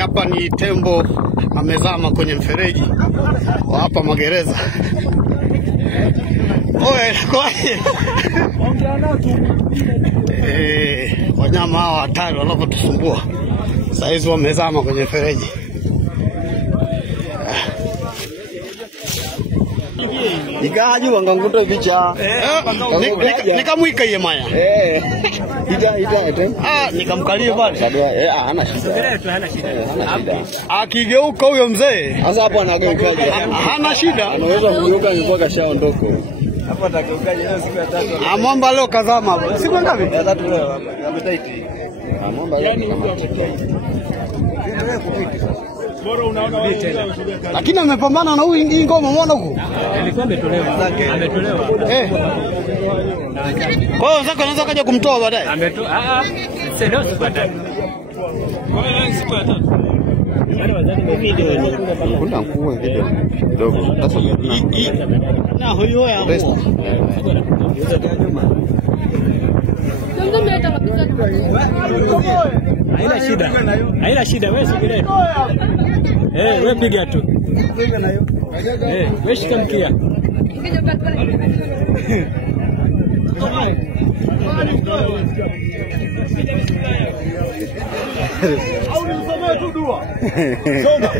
Hapa ni tembo amezama kwenye mfereji wa hapa magereza. Kwaje? Wanyama hawa hatari wanapotusumbua. Sasa hizo wamezama kwenye mfereji. Ikaji wanganguto picha. Nikamwika yeye maya. Ita. Nikamkalie pale. Hana shida. Akigeuka huyo mzee. Sasa hapo anageukaje? Hana shida. Anaweza kugeuka angekuwa kashaondoka. Hapo atageukaje leo siku ya 3? Amwamba leo kazama hapo. Siku ngapi? Ya 3 leo hapa. Ametaiti. Amwamba leo kama Bora unaona tena. Lakini amepambana na huyu ngoma umeona huko? Alikuwa ametolewa. Kwa hiyo zako anaweza kaja kumtoa baadaye. Ametoa sio siku ya 3. Wewe siku ya 3. Yaani wazani video yenyewe kuna nguo video kidogo. Sasa na huyo hapo. Haina shida wewe subiri. Wewe piga tu. Wewe shika mkia. Au nisomee tu dua. Soma.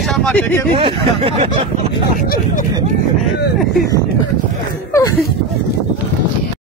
Shama teke.